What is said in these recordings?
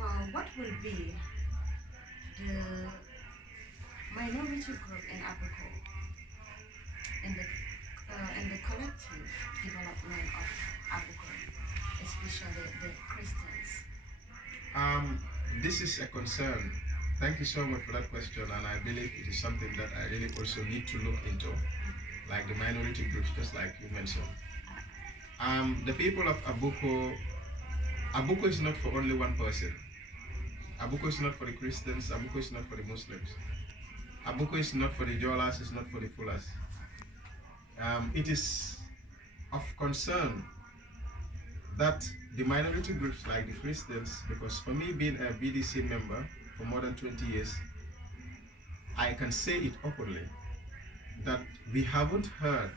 Well, what will be the minority group in Abuko in the collective development of Abuko, especially the Christians? Um, this is a concern. Thank you so much for that question, and I believe it is something that I really also need to look into, like the minority groups, just like you mentioned. The people of Abuko, Abuko is not for only one person. Abuko is not for the Christians. Abuko is not for the Muslims. Abuko is not for the Jolas. It's not for the Fulas. It is of concern that the minority groups like the Christians, because for me being a BDC member for more than 20 years, I can say it openly that we haven't heard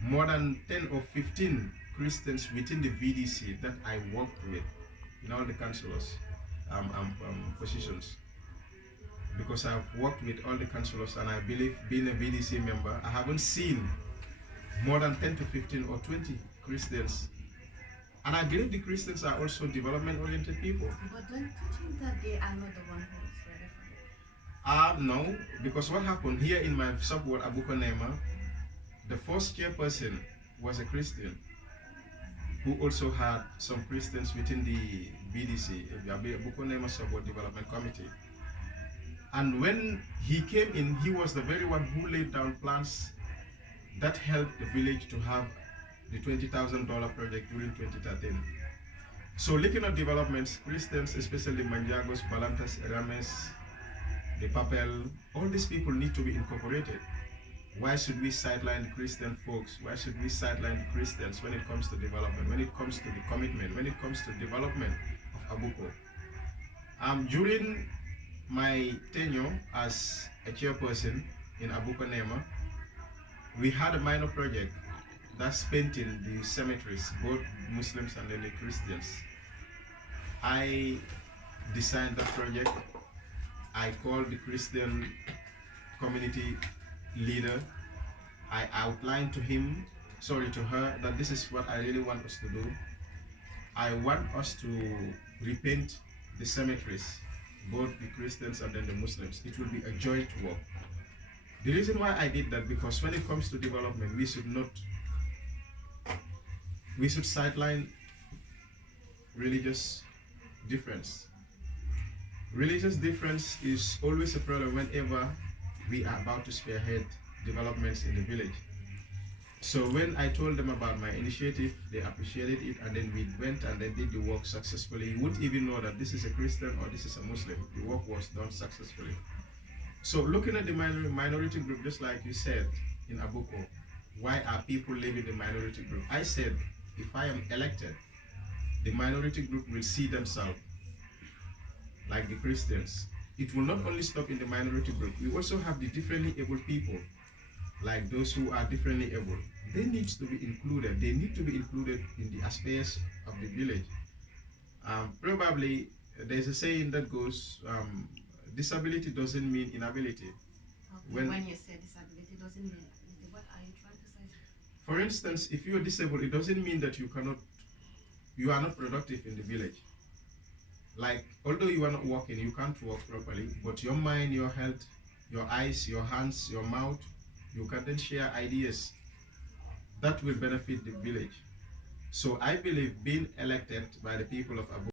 more than 10 or 15 Christians within the VDC that I worked with in all the councillors positions, because I've worked with all the councillors, and I believe being a VDC member, I haven't seen more than 10 to 15 or 20 Christians. And I believe the Christians are also development-oriented people. But don't you think that they are not the one who is ready for it? No, because what happened here in my subward Abuko Nema, the first chairperson was a Christian who also had some Christians within the BDC, the Abuko Nema Subward Development Committee. And when he came in, he was the very one who laid down plans that helped the village to have the $20,000 project during 2013. So looking at developments, Christians, especially Manjagos, Balantas, Erames, the Papel, all these people need to be incorporated. Why should we sideline the Christian folks? Why should we sideline the Christians when it comes to development, when it comes to the commitment, when it comes to development of Abuko? During my tenure as a chairperson in Abuko Nema, we had a minor project that's painting the cemeteries, both Muslims and then the Christians. I designed that project. I called the Christian community leader. I outlined to her, that this is what I really want us to do. I want us to repaint the cemeteries, both the Christians and then the Muslims. It will be a joint work. The reason why I did that, because when it comes to development, we should sideline religious difference. Religious difference is always a problem whenever we are about to spearhead developments in the village. So when I told them about my initiative, they appreciated it, and then we went and they did the work successfully. You wouldn't even know that this is a Christian or this is a Muslim. The work was done successfully. So looking at the minority group, just like you said in Abuko, why are people leaving the minority group? I said, if I am elected, the minority group will see themselves like the Christians. It will not only stop in the minority group. We also have the differently able people, like those who are differently able. They need to be included. They need to be included in the affairs of the village. Probably there's a saying that goes, disability doesn't mean inability. Okay, when you say disability doesn't mean inability, what are you trying to say? For instance, if you're disabled, it doesn't mean that you are not productive in the village. Like, although you are not working, you can't work properly, but your mind, your health, your eyes, your hands, your mouth, you can then share ideas that will benefit the village. So I believe being elected by the people of Abu